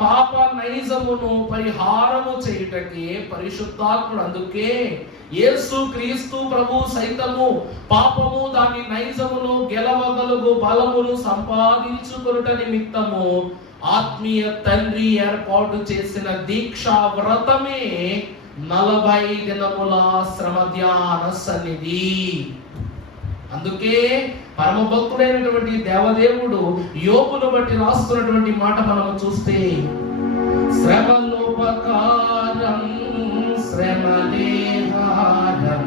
పాప నైజమును పరిహారము చేయుటకే పరిశుద్ధాత్ముడు, అందుకే యేసు క్రీస్తు ప్రభు సైతము పాపము దాని నైజమును గెలవగలుగు బలమును సంపాదించుకొనుట నిమిత్తము ఆత్మీయ తండ్రి ఏర్పాటు చేసిన దీక్షా వ్రతమే 40 దినముల శ్రమ ధ్యాన సన్నిధి. అందుకే పరమ భక్తుడైనటువంటి దేవదేవుడు యోబును బట్టి రాస్తున్నటువంటి మాట మనము చూస్తే, శ్రమలోపకారం శ్రమలేహారం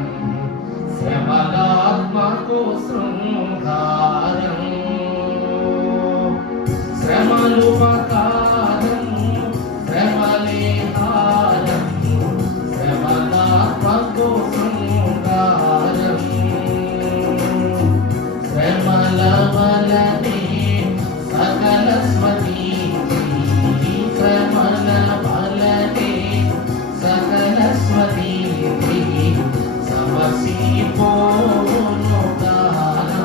శ్రమలాత్మకు శృంగారం. శ్రమలోపకారం శ్రమలేహారం శ్రమలాత్మకు శృంగారం. శ్రమల వలనే సకల స్వనీతి, శ్రమల వలనే సకల స్వనీతి సమసిపోవును గానా,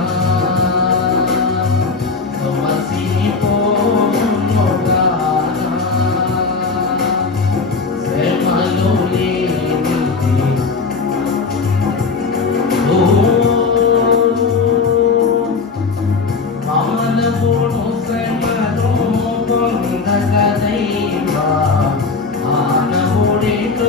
సమసిపోవును గానా. శ్రమలు లేనిది మానవుడు శ్రమను పొందగదైవా, మానవుడేటు